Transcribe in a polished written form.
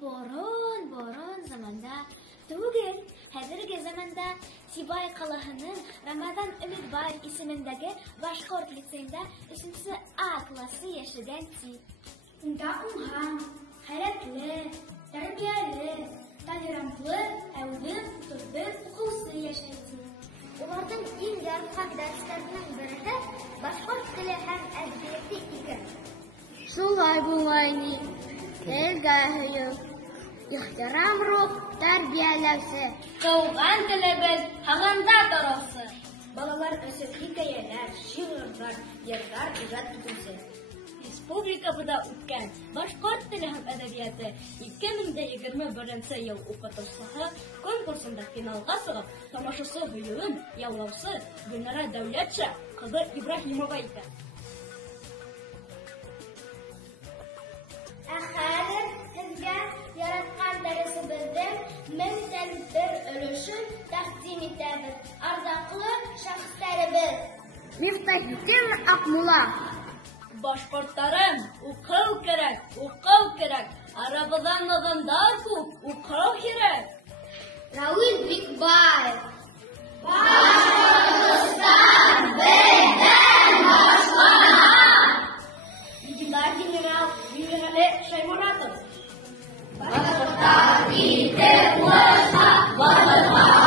Борон заманда түгел, хәзерге заманда Сибай калаһының Рамазан Өмитбай исемендәге Башкорт лицейында 3 А классы яшәгән Ти. Унда уңган, хәйләтле, тәрбияле, толерантлы, әүдем, турбы укучысы яшәй. Уларның иң яраткан дәресләренең бере башкорт теле һәм әдәбияты икән. Шулай булгай ни. Телгәһе ихтирам рух тәрбияләүсе. Туган телебез һаманда торасы. Балалар өчен хикәяләр, шигырьләр, йырлар иҗат ителсен. Республикабызда үткән башкорт теле һәм әдәбияты 2021 ел укытучысы конкурсында финалга чыгып, тамашасы буюын яулаучы Гөлнара Дәүләтша кызы Ибраһимова икән. Хәзер сезгә яраткан дәресебезнең 1000-бер өлешен тәкъдим итәбез. Арзаклы шәхесләребез. Мифтахиддин Акмула. Башкортларым, укыл кирәк. Арабыздан назандар күп, укыл кирәк. Равил Бикбаев. Башкортстан бездән башкара. Легендар генерал Миңнегали Шайморатов. Башкорттан итеп уңышка барырга.